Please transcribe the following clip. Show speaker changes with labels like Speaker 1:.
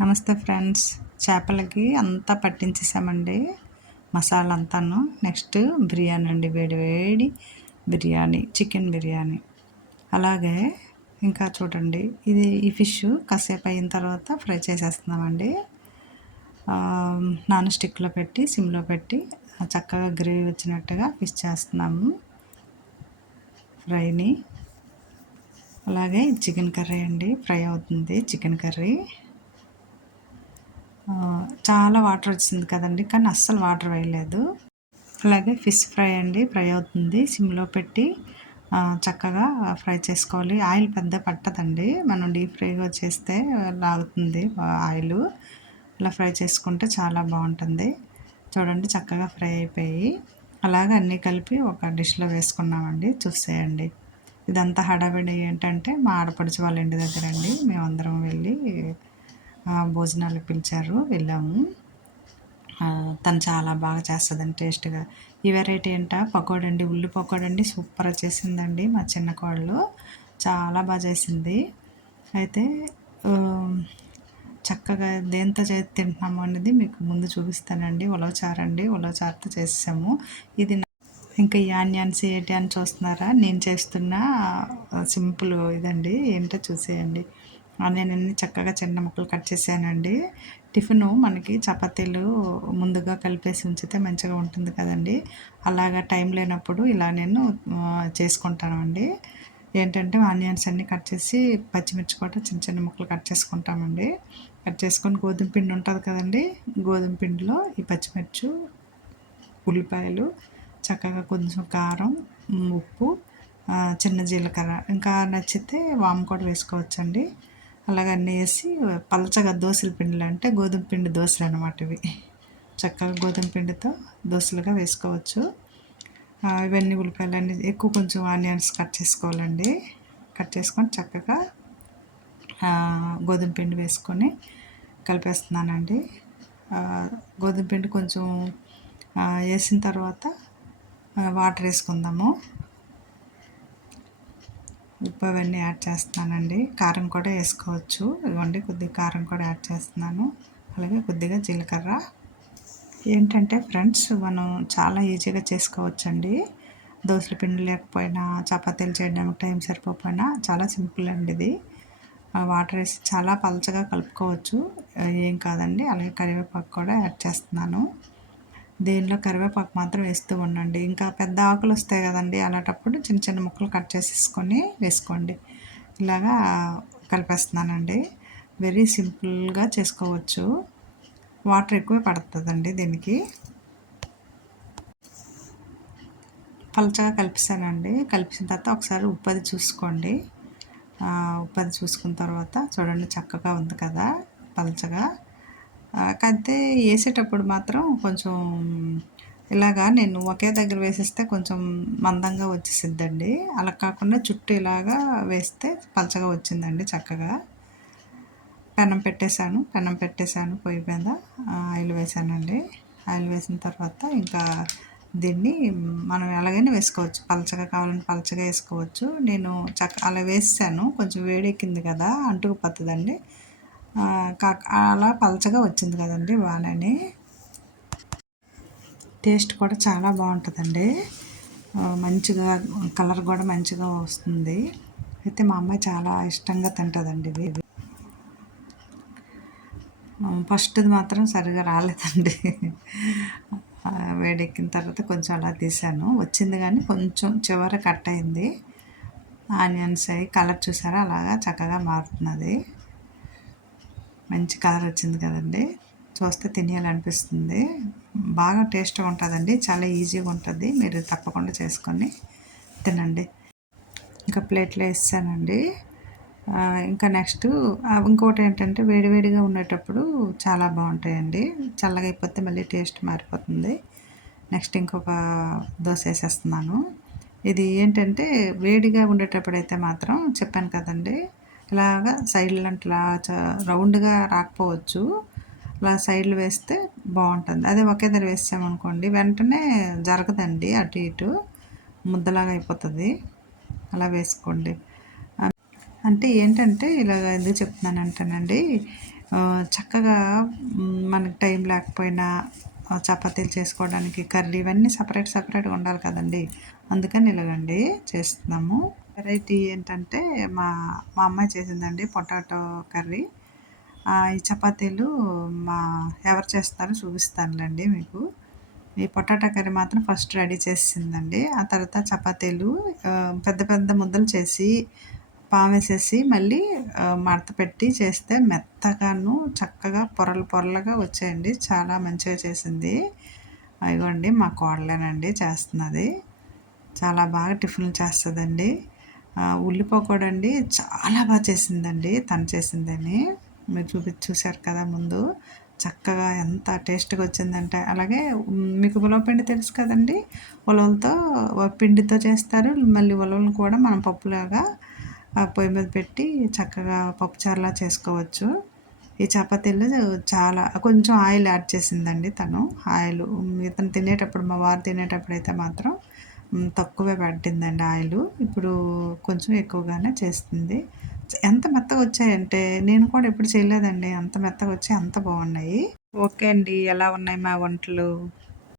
Speaker 1: నమస్తే ఫ్రెండ్స్. చేపలకి అంతా పట్టించేసామండి. మసాలా అంతాను నెక్స్ట్ బిర్యానీ అండి. వేడి వేడి బిర్యానీ చికెన్ బిర్యానీ. అలాగే ఇంకా చూడండి. ఇది ఈ ఫిష్ కాసేపు అయిన తర్వాత ఫ్రై చేసేస్తున్నామండి. నాన్ స్టిక్లో పెట్టి సిమ్లో పెట్టి చక్కగా గ్రేవీ వచ్చినట్టుగా ఫిష్ చేస్తున్నాము. ఫ్రైని. అలాగే చికెన్ కర్రీ అండి. ఫ్రై అవుతుంది చికెన్ కర్రీ. చాలా వాటర్ వచ్చింది కదండి కానీ అస్సలు వాటర్ వేయలేదు. అలాగే ఫిష్ ఫ్రై అండి ఫ్రై అవుతుంది. సిమ్లో పెట్టి చక్కగా ఫ్రై చేసుకోవాలి. ఆయిల్ పెద్ద పట్టదండి. మనం డీప్ ఫ్రైగా చేస్తే లాగుతుంది ఆయిల్. ఇలా ఫ్రై చేసుకుంటే చాలా బాగుంటుంది. చూడండి చక్కగా ఫ్రై అయిపోయి. అలాగే అన్నీ కలిపి ఒక డిష్లో వేసుకున్నామండి. చూసేయండి. ఇదంతా హడావిడి ఏంటంటే మా ఆడపడిచి వాళ్ళ ఇంటి దగ్గరండి మేమందరం వెళ్ళి భోజనాలకు పిలిచారు వెళ్ళాము. తను చాలా బాగా చేస్తుందండి టేస్ట్గా. ఈ వెరైటీ ఏంట పకోడండి ఉల్లి పకోడండి సూపర్ చేసిందండి మా చిన్న కోళ్ళు చాలా బాగా చేసింది. అయితే చక్కగా దేంతో చే తింటున్నాము అనేది మీకు ముందు చూపిస్తానండి. ఉలవచారండి ఉలవచారుతో చేసాము ఇది ఇంకా ఈ ఆనియన్స్ ఏంటి అని చూస్తున్నారా? నేను చేస్తున్న సింపుల్ ఇదండి ఏంటో చూసేయండి. ఆనియన్ అన్ని చక్కగా చిన్న ముక్కలు కట్ చేశానండి. టిఫిన్ మనకి చపాతీలు ముందుగా కలిపేసి ఉంచితే మంచిగా ఉంటుంది కదండి. అలాగా టైం లేనప్పుడు ఇలా నేను చేసుకుంటానండి. ఏంటంటే ఆనియన్స్ అన్నీ కట్ చేసి పచ్చిమిర్చి కూడా చిన్న చిన్న ముక్కలు కట్ చేసుకుంటామండి. కట్ చేసుకొని గోధుమ పిండి ఉంటుంది కదండి. గోధుమ పిండిలో ఈ పచ్చిమిర్చి ఉల్లిపాయలు చక్కగా కొంచెం కారం ఉప్పు చిన్న జీలకర్ర. ఇంకా నచ్చితే వాము కూడా వేసుకోవచ్చండి. అలాగ అన్నీ వేసి పలచగా దోశల పిండిలు అంటే గోధుమ పిండి దోశలు అనమాట ఇవి. చక్కగా గోధుమ పిండితో దోశలుగా వేసుకోవచ్చు. ఇవన్నీ ఉల్లిపాయలన్నీ ఎక్కువ కొంచెం ఆనియన్స్ కట్ చేసుకోవాలండి. కట్ చేసుకొని చక్కగా గోధుమ పిండి వేసుకొని కలిపేస్తున్నానండి. గోధుమ పిండి కొంచెం వేసిన తర్వాత వాటర్ వేసుకుందాము. ఉప్పు అవన్నీ యాడ్ చేస్తున్నానండి. కారం కూడా వేసుకోవచ్చు. ఇవ్వండి కొద్దిగా కారం కూడా యాడ్ చేస్తున్నాను. అలాగే కొద్దిగా జీలకర్ర. ఏంటంటే ఫ్రెండ్స్ మనం చాలా ఈజీగా చేసుకోవచ్చండి. దోశల పిండి లేకపోయినా చపాతీలు చేయడానికి టైం సరిపోకపోయినా చాలా సింపుల్ అండి ఇది. వాటర్ వేసి చాలా పలచగా కలుపుకోవచ్చు. ఏం కాదండి అలాగే కరివేపాకు కూడా యాడ్ చేస్తున్నాను. దీనిలో కరివేపాకు మాత్రం వేస్తూ ఉండండి. ఇంకా పెద్ద ఆకులు వస్తాయి కదండి అలాంటప్పుడు చిన్న చిన్న ముక్కలు కట్ చేసేసుకొని వేసుకోండి. ఇలాగా కలిపేస్తున్నానండి. వెరీ సింపుల్గా చేసుకోవచ్చు. వాటర్ ఎక్కువ పడుతుందండి దీనికి. పలచగా కలిపిస్తానండి కలిపిన తర్వాత ఒకసారి ఉప్పది చూసుకోండి. ఉప్పది చూసుకున్న తర్వాత చూడండి చక్కగా ఉంది కదా పలచగా. కాకపోతే వేసేటప్పుడు మాత్రం కొంచెం ఇలాగా నేను ఒకే దగ్గర వేసేస్తే కొంచెం మందంగా వచ్చేసిద్దండి. అలా కాకుండా చుట్టూ ఇలాగా వేస్తే పలచగా వచ్చిందండి చక్కగా. పెనం పెట్టేశాను పెనం పెట్టేశాను పొయ్యి మీద. ఆయిల్ వేసానండి ఆయిల్ వేసిన తర్వాత ఇంకా దీన్ని మనం ఎలాగైనా వేసుకోవచ్చు. పలచగా కావాలంటే పలచగా వేసుకోవచ్చు. నేను చక్క అలా వేసాను. కొంచెం వేడెక్కింది కదా అంటుకుపోతుందండి. అలా పలచగా వచ్చింది కదండి బాగానే టేస్ట్ కూడా చాలా బాగుంటుందండి. మంచిగా కలర్ కూడా మంచిగా వస్తుంది. అయితే మా అమ్మాయి చాలా ఇష్టంగా తింటుందండి ఇది. ఫస్ట్ది మాత్రం సరిగా రాలేదండి. వేడెక్కిన తర్వాత కొంచెం అలా తీసాను. వచ్చింది కానీ కొంచెం చివర కట్ అయింది. ఆనియన్స్ అవి కలర్ చూసారా? అలాగా చక్కగా మారుతున్నది. మంచి కలర్ వచ్చింది కదండి. చూస్తే తినేయాలనిపిస్తుంది. బాగా టేస్ట్గా ఉంటుందండి. చాలా ఈజీగా ఉంటుంది. మీరు తప్పకుండా చేసుకొని తినండి. ఇంకా ప్లేట్లో వేసానండి. ఇంకా నెక్స్ట్ ఇంకోటి ఏంటంటే వేడివేడిగా ఉండేటప్పుడు చాలా బాగుంటాయండి. చల్లగా అయిపోతే మళ్ళీ టేస్ట్ మారిపోతుంది. నెక్స్ట్ ఇంకొక దోశ వేసేస్తున్నాను. ఇది ఏంటంటే వేడిగా ఉండేటప్పుడు అయితే మాత్రం చెప్పాను కదండి. ఇలాగా సైడ్లు అట్లా రౌండ్గా రాకపోవచ్చు. అలా సైడ్లు వేస్తే బాగుంటుంది. అదే ఒకే దగ్గర వేసామనుకోండి వెంటనే జరగదండి అటు ఇటు. ముద్దలాగా అయిపోతుంది. అలా వేసుకోండి. అంటే ఏంటంటే ఇలాగ ఎందుకు చెప్తున్నానంటేనండి ఆ, చక్కగా మనకి టైం లేకపోయినా చపాతీలు చేసుకోవడానికి కర్రీ ఇవన్నీ సపరేట్ సపరేట్గా ఉండాలి కదండి. అందుకని ఇలాగండి చేస్తున్నాము. వెరైటీ ఏంటంటే మా మా అమ్మాయి చేసిందండి పొటాటో కర్రీ. ఈ చపాతీలు మా ఎవరు చేస్తారో చూపిస్తానులేండి మీకు. ఈ పొటాటో కర్రీ మాత్రం ఫస్ట్ రెడీ చేసిందండి. ఆ తర్వాత చపాతీలు పెద్ద పెద్ద ముద్దలు చేసి పామేసేసి మళ్ళీ మడత పెట్టి చేస్తే మెత్తగాను చక్కగా పొరలు పొరలుగా వచ్చాయండి. చాలా మంచిగా చేసింది. ఇగోండి మా కోడలేనండి చేస్తున్నది. చాలా బాగా టిఫిన్లు చేస్తుందండి. ఆ, అండి చాలా బాగా చేసిందండి తను చేసిందని. మీరు చూపి చూశారు కదా ముందు. చక్కగా ఎంత టేస్ట్గా వచ్చిందంటే అలాగే మీకు ఉలవ పిండి తెలుసు కదండి? ఉలవలతో పిండితో చేస్తారు. మళ్ళీ ఉలవలను కూడా మనం పప్పులాగా పొయ్యి మీద పెట్టి చక్కగా పప్పుచారులా చేసుకోవచ్చు. ఈ చపాతీలు చాలా కొంచెం ఆయిల్ యాడ్ చేసిందండి తను. ఆయిల్ ఇతను తినేటప్పుడు మా వారు తినేటప్పుడు అయితే మాత్రం తక్కువే పట్టిందండి ఆయిల్. ఇప్పుడు కొంచెం ఎక్కువగానే చేస్తుంది. ఎంత మెత్తగా వచ్చాయంటే నేను కూడా ఎప్పుడు చేయలేదండి. అంత మెత్తగా వచ్చి అంత బాగున్నాయి. ఓకే అండి. ఎలా ఉన్నాయి మా వంటలు?